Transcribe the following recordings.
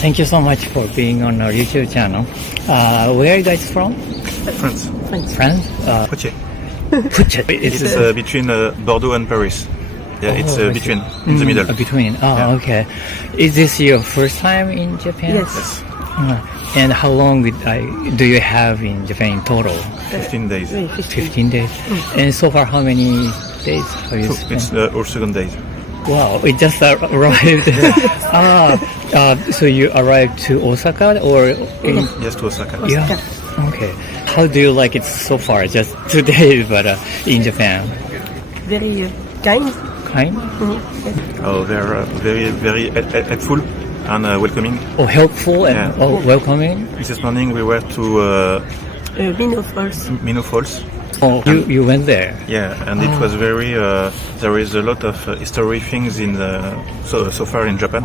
Thank you so much for being on our YouTube channel. Where are you guys from? France. France? Poitiers. Puchet. It's between Bordeaux and Paris. Yeah, it's I see. between, in the middle. Between. Oh, Yeah. okay. Is this your first time in Japan? Yes. And how long do you have in Japan in total? 15 days. 15 days. And so far, how many days have you spent? It's all second days. Wow, it just arrived. So you arrived to Osaka or? Yes, to Osaka. Yeah. Okay. How do you like it so far? Just 2 days, but in Japan. Very kind. Kind? Oh, they're very, very helpful and welcoming. Oh, helpful and Yeah. welcoming. This morning we were to Minot Falls. Minot Falls. Oh, you went there. Yeah, and it was very. There is a lot of history things in so far in Japan,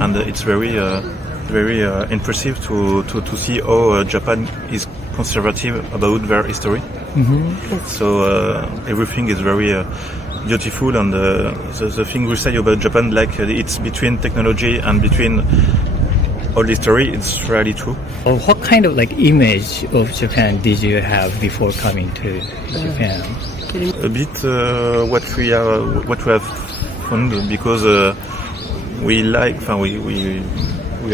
and it's very impressive to see how Japan is conservative about their history. So everything is very beautiful, and the thing we say about Japan, like it's between technology and between old history, it's really true. What kind of image of Japan did you have before coming to Japan? A bit what we have found, because we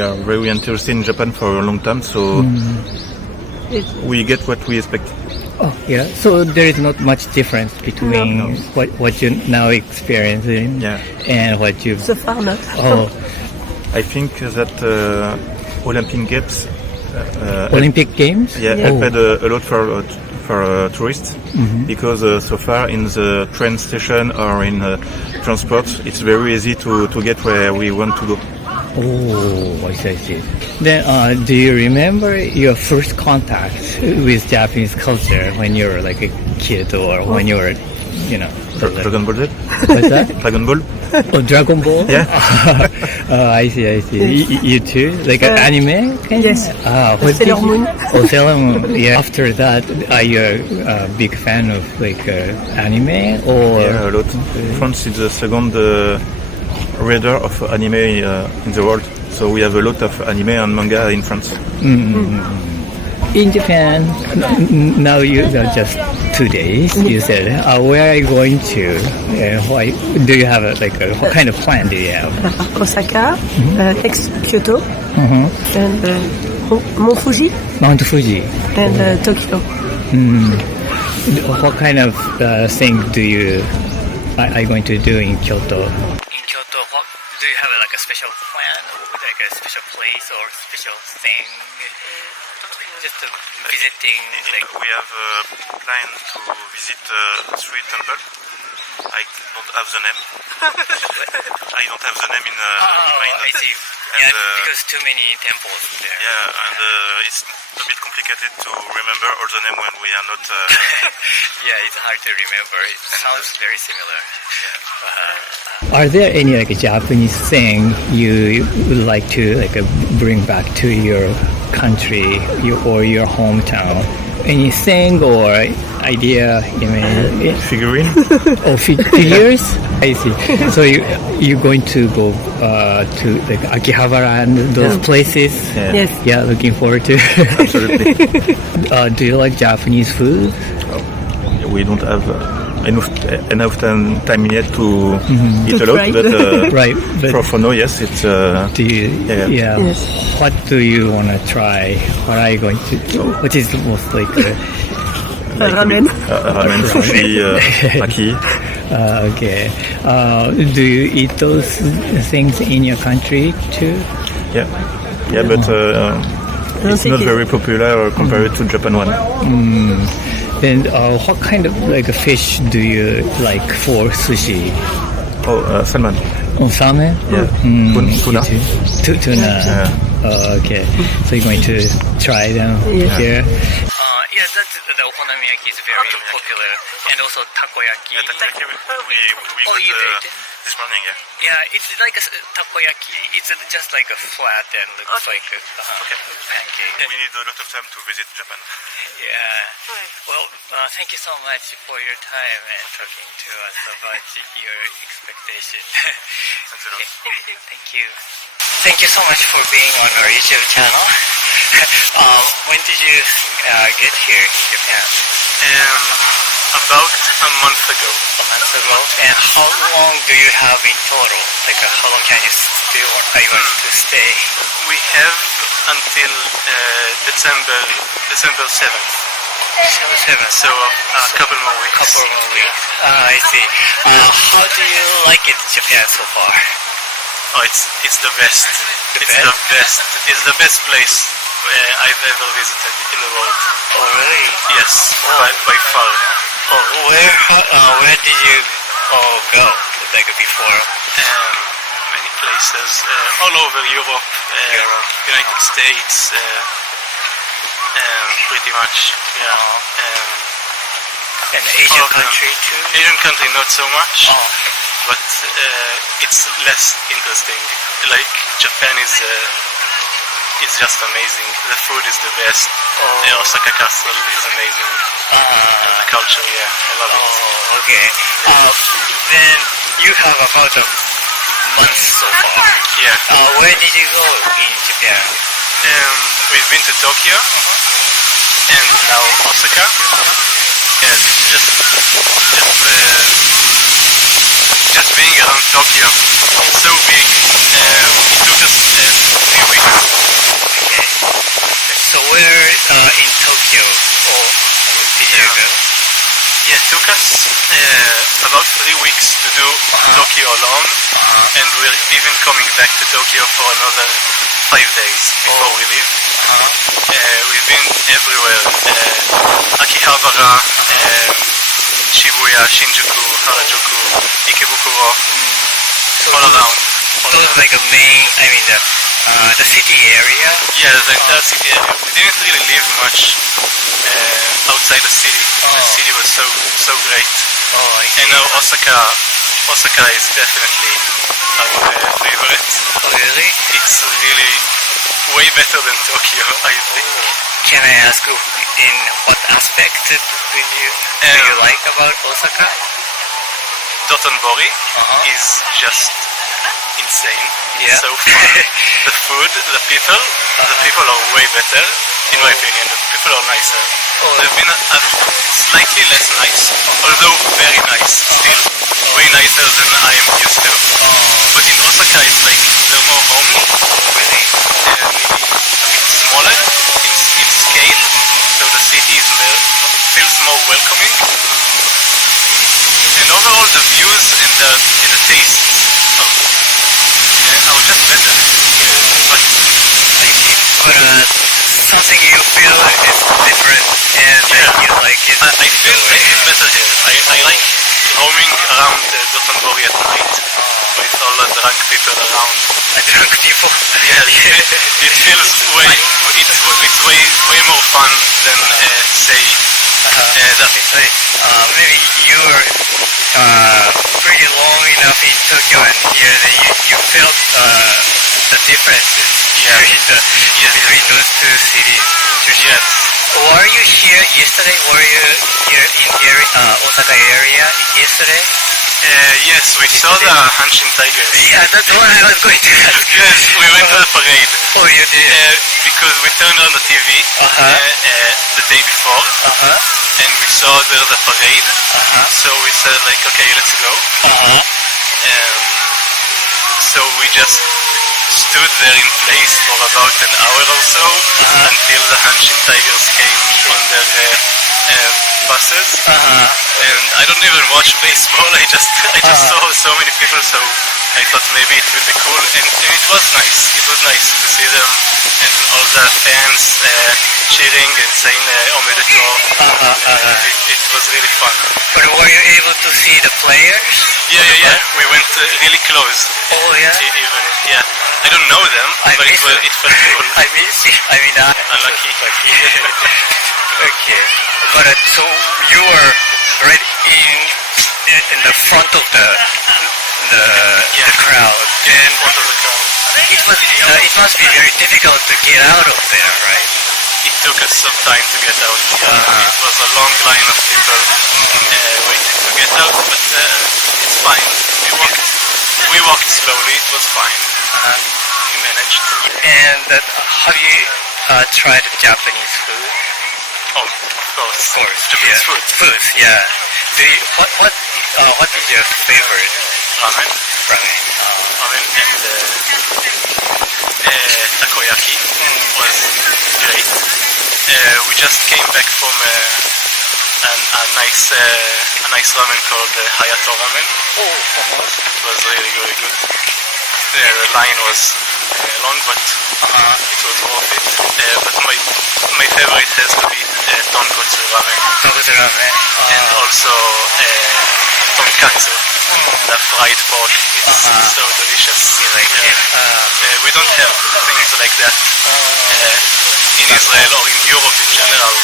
are very interested in Japan for a long time, so we get what we expect. Oh, yeah. So there is not much difference between No. what you're now experiencing Yeah. and what you've. So far not. Oh, I think that Olympic Games Olympic Games. helped a lot for tourists, because so far in the train station or in transport, it's very easy to get where we want to go. Oh, I see. Then, do you remember your first contact with Japanese culture when you were like a kid or when you were, Dragon Ball Z? what's that? Dragon Ball? Oh, Dragon Ball? Yeah. I see. You too? Like an anime? Kind Yes. What did Sailor you- Moon. Oh, Sailor Moon. Yeah. After that, are you a big fan of anime or? Yeah, a lot. France is the second reader of anime in the world, so we have a lot of anime and manga in France. In Japan, now you are just 2 days. You said, where are you going to? Why do you have what kind of plan do you have? Osaka, next Kyoto, and Mount Fuji, Mount Fuji. and Tokyo. What kind of thing are you going to do in Kyoto? In Kyoto, do you have a special plan, like a special place or special thing? Just visiting, We have a plan to visit 3 temples. I don't have the name. I don't have the name in mind. I see. And, because too many temples there. Yeah, and it's a bit complicated to remember all the name when we are not. Yeah, it's hard to remember. It sounds very similar. Are there any Japanese thing you would like to bring back to your country or your hometown? Anything or idea you may? Figurine? Oh, figures? I see. So you're going to go to Akihabara and those places? Yeah. Yes. Yeah, looking forward to. Absolutely. Do you like Japanese food? We don't have enough time yet to eat a lot, try. but, Right, but for now, yes, it's. do you? Yeah. Yes. What do you want to try? What are you going to? What is the most Ramen. Ramen, sushi, maki. Okay. Do you eat those things in your country too? Yeah, but it's not very popular compared to Japan one. Then what kind of fish do you like for sushi? Oh, salmon. Oh, salmon? Yeah. Tuna. Tuna. Okay. So you're going to try them here? Yeah, the okonomiyaki is very popular. And also takoyaki. We Oh, you ate it? This morning, yeah. Yeah, it's like a takoyaki. It's just like a flat and looks like a pancake. We need a lot of time to visit Japan. Yeah. Well, thank you so much for your time and talking to us about your expectation. Thanks a lot. Thank you. Thank you so much for being on our YouTube channel. When did you get here in Japan? About a month ago. A month ago. And how long do you have in total? Like how long are you going to stay? We have until December 7th. December 7th. So a couple more weeks. Couple more weeks. I see. How do you like it, Japan, so far? Oh, it's the best. The best. It's the best place I've ever visited in the world. Oh, really? Yes, by far. Oh, where did you go, like before? Many places, all over Europe, United States, pretty much, yeah. An Asian country too? Asian country not so much, Oh. but it's less interesting. Like Japan is just amazing. The food is the best. The Osaka Castle is amazing. The culture, yeah, I love it. Oh, okay. Then you have about a month so far. Yeah. Where did you go in Japan? We've been to Tokyo and now Osaka. Yeah, just being around Tokyo. It's so big. It took us 3 weeks. Okay. So where in Tokyo did you go? Yeah, it took us about 3 weeks to do Tokyo alone, and we're even coming back to Tokyo for another 5 days before we leave. We've been everywhere, Akihabara, Shibuya, Shinjuku, Harajuku, Ikebukuro, all around. Those are like a main, the city area? Yeah, the entire city area. We didn't really live much outside the city. The city was so great. Oh, I see. And now Osaka is definitely our favorite. Oh, really? It's really way better than Tokyo, I think. Can I ask in what aspect do you like about Osaka? Dotonbori is just insane. Yeah. So fun. The food, the people are way better, in my opinion. The people are nicer. They've been slightly less nice, although very nice. Still way nicer than I'm used to. But in Osaka, it's like they're more homely. Really? Maybe a bit smaller in scale, so the city feels more welcoming. And overall, the views and the tastes are just better. But something you feel is different and you like it. I feel better here. I like roaming around Dotonbori at night with all the drunk people around. Drunk people? Yeah, it feels it's way more fun than say that. Maybe you were pretty long enough in Tokyo and here that you felt the differences between those two cities. Yes. Were you here yesterday? Were you here in Osaka area yesterday? Yes, we saw the Hanshin Tigers. Yeah, that's what I was going to ask. Yes, we went to the parade. Oh, you did? Because we turned on the TV the day before, and we saw there the parade. So we said like, okay, let's go. So we just stood there in place for about an hour or so until the Hanshin Tigers came on their buses. And I don't even watch baseball. I just saw so many people, so I thought maybe it would be cool, and it was nice. It was nice to see them and all the fans cheering and saying "Omedetou." It was really fun. But were you able to see the players? Yeah. We went really close. Oh yeah. Even I don't know them, but it felt cool. I miss you. Unlucky. Okay. But so you were right in the front of the the crowd. In front of the crowd. It must be very difficult to get out of there, right? It took us some time to get out. It was a long line of people waiting to get out, but it's fine. We walked slowly. It was fine. We managed. And have you tried Japanese food? Oh, of course. Of course. Japanese food. Food, yeah. What is your favorite Ramen. ramen? Ramen and takoyaki was great. We just came back from a nice ramen called Hayato Ramen. It was really, really good. The line was long, but it was worth it. But my favorite has to be tonkotsu ramen. Tonkotsu ramen. And also tonkatsu, the fried pork. It's so delicious. We don't have things like that in Israel or in Europe in general.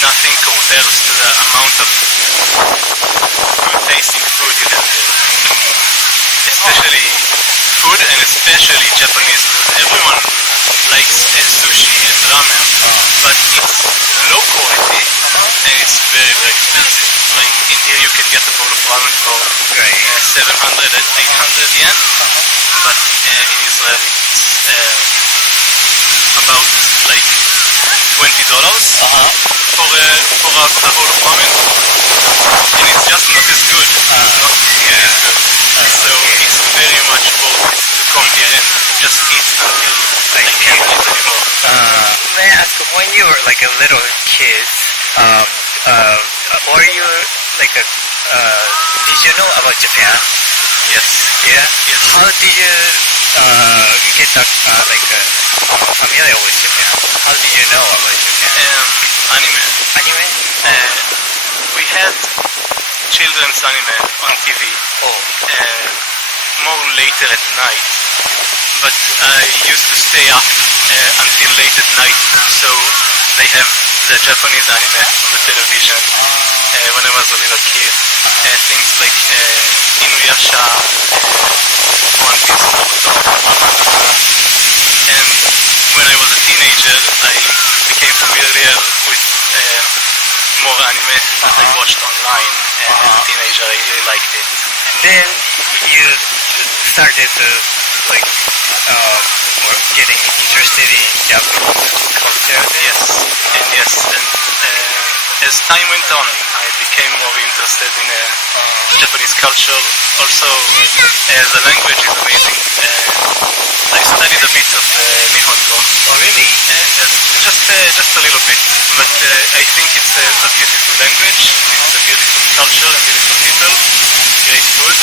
Nothing compares to the amount of good tasting food you have here. Especially food and especially Japanese food. Everyone likes sushi and ramen, but it's low quality and it's very, very expensive. Like in here you can get a bowl of ramen for 700 and 800 yen, but in Israel it's about like $20 for a bowl of ramen, and it's just not as good. Not nearly as good. So it's very much worth it to come here and just eat until I can't eat anymore. May I ask, when you were like a little kid, were you like did you know about Japan? Yes. Yeah? Yes. How did you get familiar with Japan? How did you know about Japan? Anime. Anime? We had children's anime on TV. More later at night. But I used to stay up until late at night, so they have the Japanese anime on the television when I was a little kid. Things like Inuyasha, One Piece, Naruto. And when I was a teenager, I became familiar with more anime that I watched online, and as a teenager I really liked it. Then you started to getting interested in Japanese culture. Yes, and as time went on, I became more interested in Japanese culture. Also, the language is amazing. I studied a bit of Nihongo. Oh, really? Just a little bit. But I think it's a beautiful language. It's a beautiful culture and beautiful people. Great food.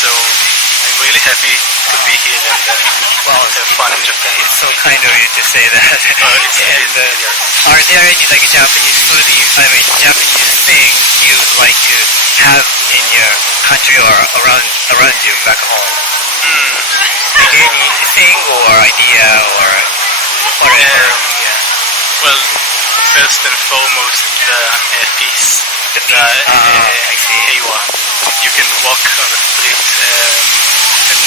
So I'm really happy to be here and have fun in Japan. It's so kind of you to say that. Are there any Japanese food, Japanese thing you would like to have in your country or around you back home? Anything or idea or whatever? Well, first and foremost, the peace. I see. Heiwa. You can walk on the street and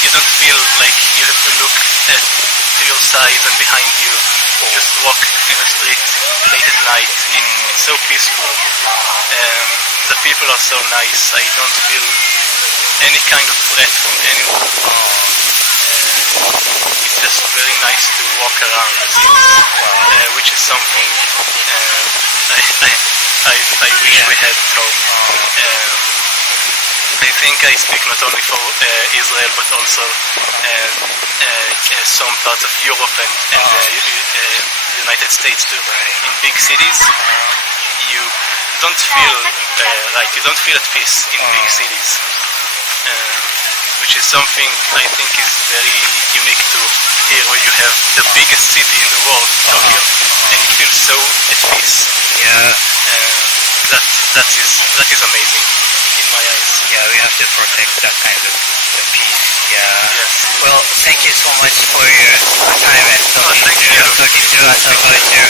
you don't feel like you have to look to your side and behind you. Just walk in the street late at night. It's so peaceful. The people are so nice. I don't feel any kind of threat from anyone. It's just very nice to walk around the city, which is something I wish we had at home. I think I speak not only for Israel but also some parts of Europe and the United States too. In big cities, you don't feel at peace in big cities, which is something I think is very unique to here, where you have the biggest city in the world, Tokyo, and you feel so at peace. That is amazing in my eyes. Yeah, we have to protect that kind of the peace. Yeah. Well, thank you so much for your time and talking to us about your.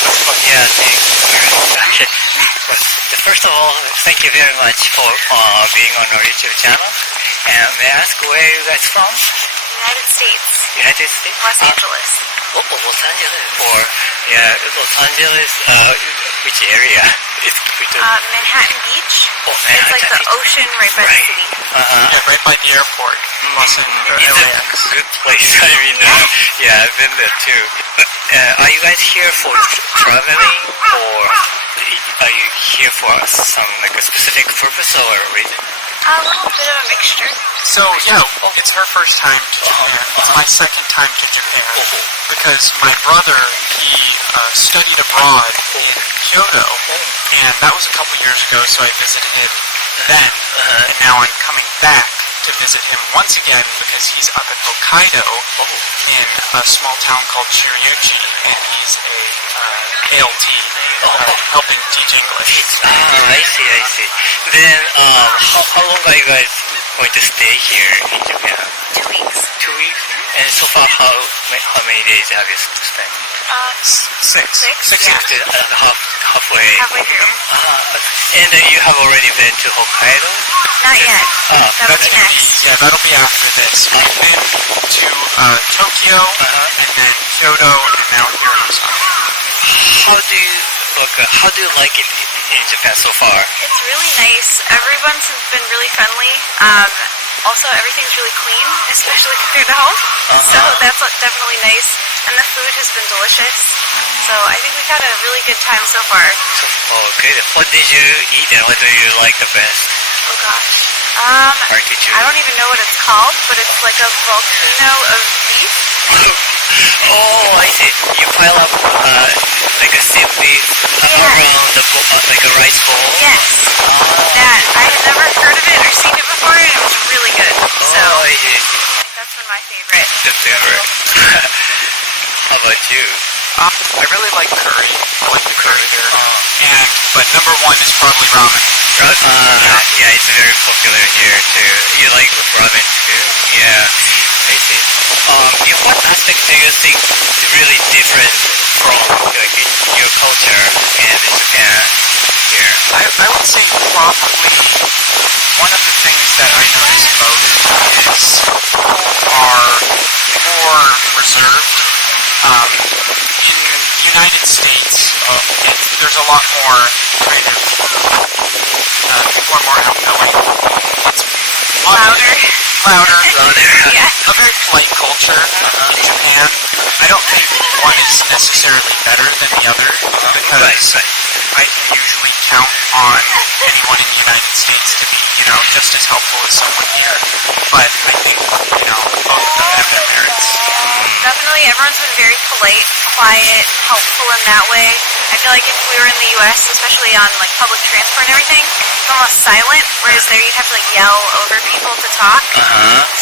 Yeah, thanks. Okay. First of all, thank you very much for being on our YouTube channel. And may I ask where you guys from? United States, United States? Los Angeles. Los Angeles. Or, yeah, Los Angeles, which area? It's Manhattan Beach. Oh, It's like Manhattan the Beach. ocean right by the Right. city. Yeah, right by the airport. Los Angeles. It's a good place. I mean, yeah, I've been there too. Are you guys here for traveling, or are you here for some like a specific purpose or a reason? A little bit of a mixture. So, yeah, it's her first time to Japan. It's my second time to Japan. Because my brother, he studied abroad in Kyoto. And that was a couple years ago, so I visited him then. And now I'm coming back to visit him once again because he's up in Hokkaido in a small town called Shiryuchi. And he's a ALT, helping teach English. I see. Then, how long are you guys going to stay here in Japan? 2 weeks. 2 weeks? And so far, how many days have you spent? Six. Yeah. Halfway. Halfway through. And then you have already been to Hokkaido? Not yet. That'll That's be next. Yeah, that'll be after this. I've been to Tokyo, and then Kyoto, and now here in Osaka. How do you like it in Japan so far? It's really nice. Everyone's been really friendly. Also, everything's really clean, especially compared to home. So that's definitely nice. And the food has been delicious. So I think we've had a really good time so far. Okay. What did you eat and what do you like the best? Oh gosh. Or did you? I don't even know what it's called, but it's like a volcano of beef. Oh, I see. You pile up like a steamed beef around the like a rice bowl. Yes. That. I had never heard of it or seen it before, and it was really good. So Oh, I see. that's been my favorite. The favorite. How about you? I really like curry. I like the curry here. But number one is probably ramen. Yeah, it's very popular here too. You like ramen too? Yeah, I see. In what aspect do you think is really different from like your culture and Japan here? I would say probably one of the things that I notice most is people are more reserved. In the United States, there's a lot more kind of, people are more outgoing. Louder. Yeah. A very polite culture in Japan. I don't think one is necessarily better than the other because I can usually count on anyone in the United States to be, just as helpful as someone here. But I think, both of them have their merits. Definitely, everyone's been very polite, quiet, helpful in that way. I feel like if we were in the U.S., especially on like public transport and everything, it's almost silent, whereas there you'd have to like yell over people to talk.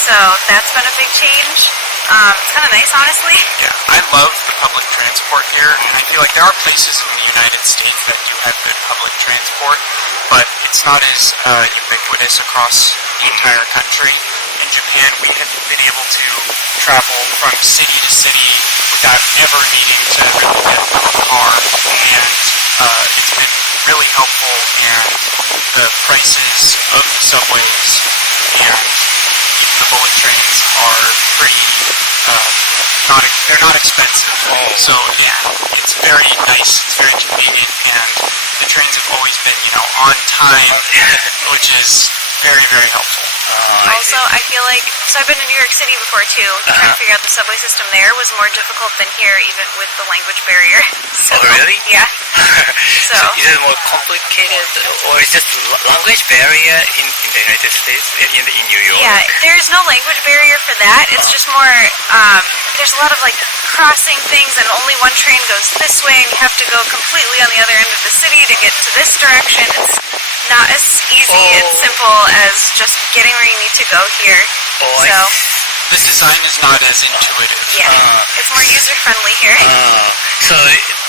So that's been a big change. It's kind of nice, honestly. Yeah, I love the public transport here, and I feel like there are places in the United States that do have good public transport, but it's not as ubiquitous across the entire country. In Japan, we have been able to travel from city to city without ever needing to really get into a car, and it's been really helpful, and the prices of the subways and even the bullet trains are pretty, they're not expensive. So yeah, it's very nice, it's very convenient, and the trains have always been, on time, which is very, very helpful. Also, I feel like, so I've been to New York City before too. Trying to figure out the subway system there was more difficult than here, even with the language barrier. So, Oh, really? Yeah. So is it more complicated, or is just language barrier in the United States, in New York? Yeah, there's no language barrier for that. It's just more, there's a lot of like crossing things, and only one train goes this way, and you have to go completely on the other end of the city to get to this direction. It's not as easy and simple as just getting where you need to go here. So the design is not as intuitive. yeah, it's more user-friendly here. So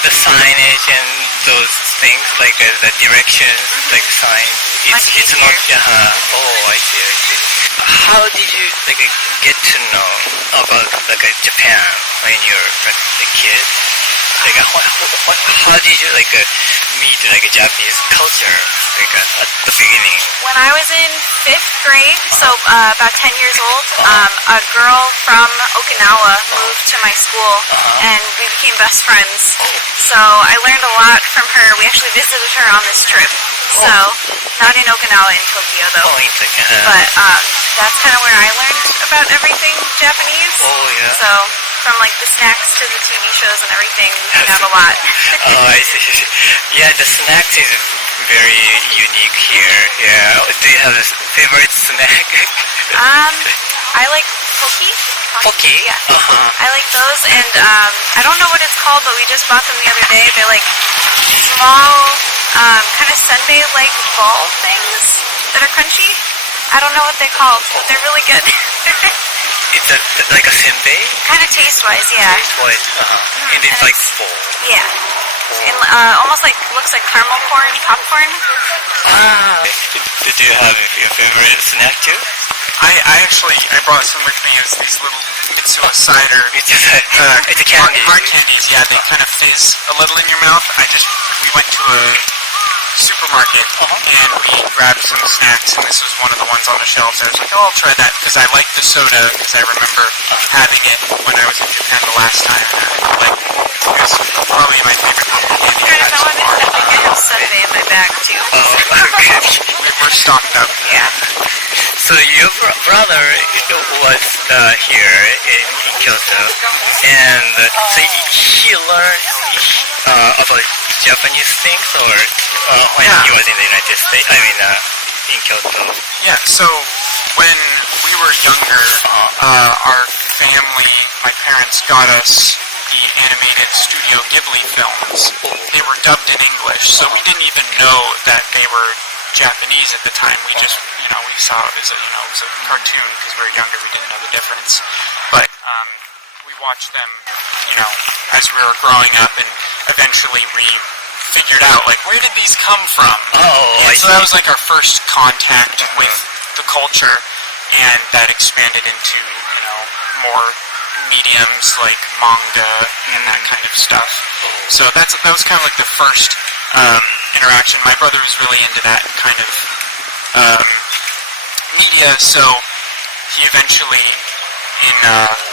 the signage and those things, like the directions, like sign, Much it's easier. not. I see. How did you get to know about Japan when you're a kid? like how did you like meet like a Japanese culture like at the beginning? When I was in 5th grade, so about 10 years old, a girl from Okinawa moved to my school, and we became best friends. So I learned a lot from her. We actually visited her on this trip. So not in Okinawa, in Tokyo though. Oh, in Tokyo. But that's kind of where I learned about everything Japanese. Oh, yeah. So from like the snacks to the TV shows and everything, we have a lot. Oh, I see. Yeah, the snacks is very unique here. Yeah. Do you have a favorite snack? I like Pocky. Pocky? Yeah. Uh-huh. I like those, and I don't know what it's called, but we just bought them the other day. They're like small, kind of sundae-like ball things that are crunchy. I don't know what they're called, but they're really good. It's like a senbei? Kind of taste-wise, yeah. Taste-wise, and it's like full. Yeah. And almost like looks like caramel corn, popcorn. Did you have your favorite snack too? I brought some with me. It's these little Mitsuwa cider. It's a candy. Hard candies, yeah. They kind of fizz a little in your mouth. We went to a supermarket and we grabbed some snacks, and this was one of the ones on the shelves. I was like, oh, I'll try that because I like the soda because I remember having it when I was in Japan the last time. It was probably my favorite candy I've had so far. I think I have sundae in my bag too. We're stocked up. Yeah. So your brother was here in Kyoto, and so he learned about Japanese things, or when he was in the United States. I mean, in Kyoto. Yeah. So when we were younger, our family, my parents got us the animated Studio Ghibli films. They were dubbed in English, so we didn't even know that they were Japanese at the time. We just, we saw it as it was a cartoon because we were younger. We didn't know the difference. But we watched them, as we were growing up, and eventually we figured out, like, where did these come from? Oh, So that was like our first contact with the culture, and that expanded into, more mediums like manga and that kind of stuff. So that was kind of like the first interaction. My brother was really into that kind of media, so he eventually in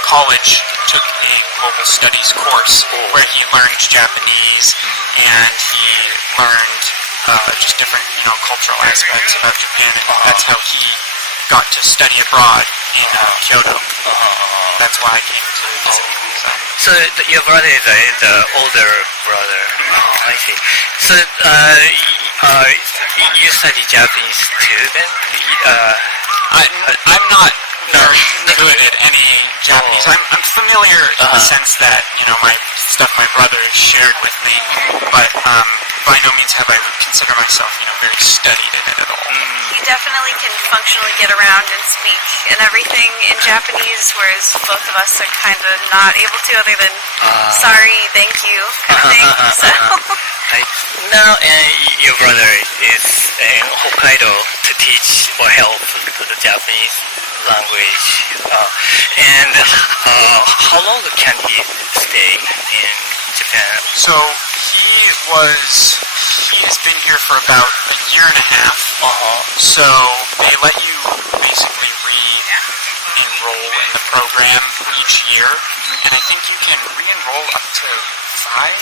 college took a global studies course where he learned Japanese and he learned just different cultural aspects about Japan, and that's how he got to study abroad in Kyoto. That's why I came to visit. So your brother is the older brother. Oh, I see. So you study Japanese too, then? I'm not very good at any Japanese. I'm familiar in the sense that my stuff my brother shared with me, but by no means have I consider myself very studied in it at all. You definitely can functionally get around and speak and everything in Japanese, whereas both of us are kind of not able to, other than sorry, thank you kind of thing. So. Now, your brother is in Hokkaido to teach or help the Japanese language. And how long can he stay in Japan? So he's been here for about a year and a half. So they let you basically re-enroll in the program each year, and I think you can re-enroll up to 5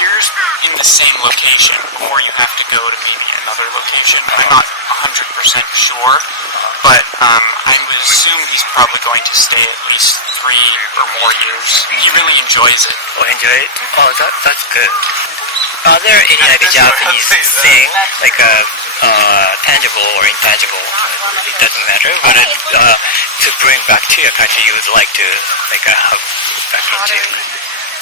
years in the same location, or you have to go to maybe another location. I'm not 100% sure, but I would assume he's probably going to stay at least 3 or more years. He really enjoys it. Oh, enjoy it? Oh, that's good. Are there any Japanese thing, like tangible or intangible? It doesn't matter, but to bring back to your country, you would like to have back into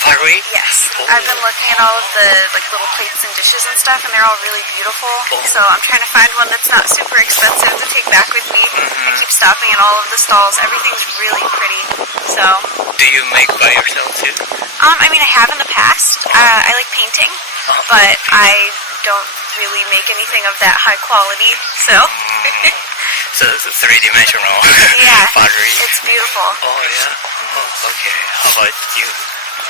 pottery? Yes. I've been looking at all of the little plates and dishes and stuff, and they're all really beautiful. So I'm trying to find one that's not super expensive to take back with me. I keep stopping at all of the stalls. Everything's really pretty. So. Do you make by yourself too? I have in the past. I like painting, but I don't really make anything of that high quality. So. So it's 3-dimensional yeah, pottery. It's beautiful. Oh yeah. Oh, okay. How about you?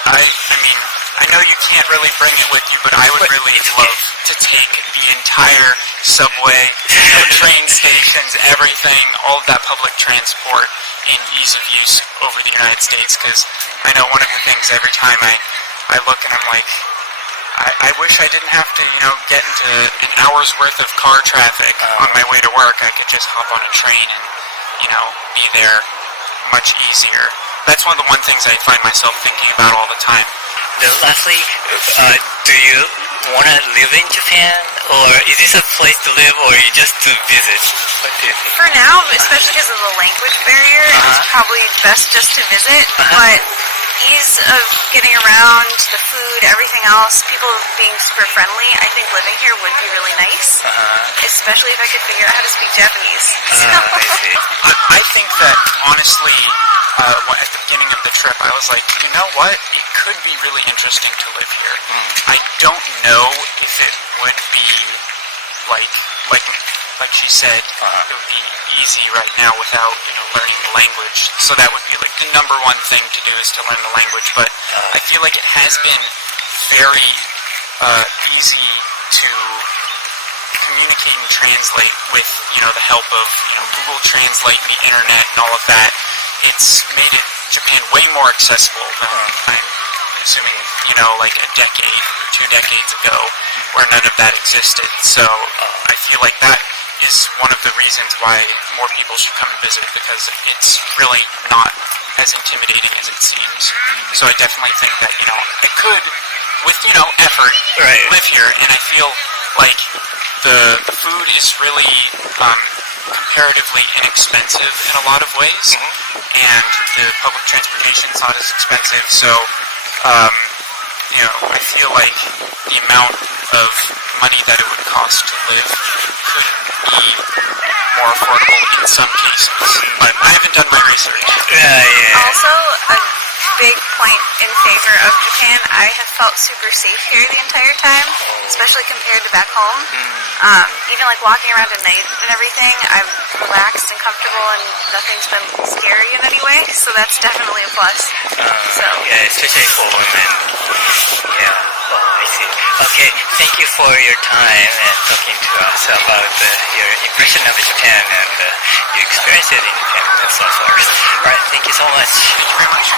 I mean, I know you can't really bring it with you, but I would really love to take the entire subway, train stations, everything, all of that public transport in ease of use over the United States, because I know one of the things every time I look and I'm like, I wish I didn't have to, get into an hour's worth of car traffic on my way to work. I could just hop on a train and, be there much easier. That's one of the things I find myself thinking about all the time. Lastly, do you want to live in Japan, or is this a place to live, or you just to visit? What do you think? For now, especially because of the language barrier, it's probably best just to visit. But ease of getting around, the food, everything else, people being super friendly, I think living here would be really nice. Especially if I could figure out how to speak Japanese. I see. I think that, honestly, at the beginning of the trip, I was like, you know what? It could be really interesting to live here. I don't know if it would be like she said, it would be easy right now without, learning the language. So that would be like the number one thing to do is to learn the language. But I feel like it has been very easy to communicate and translate with, the help of, Google Translate and the internet and all of that. It's made Japan way more accessible than I'm assuming, like a decade, 2 decades ago, where none of that existed. So I feel like that is one of the reasons why more people should come and visit, because it's really not as intimidating as it seems. So I definitely think that, I could, with, effort, live here, and I feel like the food is really comparatively inexpensive in a lot of ways, and the public transportation is not as expensive, so I feel like the amount of money that it would cost to live could be more affordable in some cases, but I haven't done my research. Also, a big point in favor of Japan, I have felt super safe here the entire time, especially compared to back home. Even like walking around at night and everything, I'm relaxed and comfortable, and nothing's been scary in any way, so that's definitely a plus. Yeah, especially for women. Yeah, I see. Okay, thank you for your time and talking to us about your impression of Japan and your experiences in Japan so far. Alright, thank you so much. Thank you very much.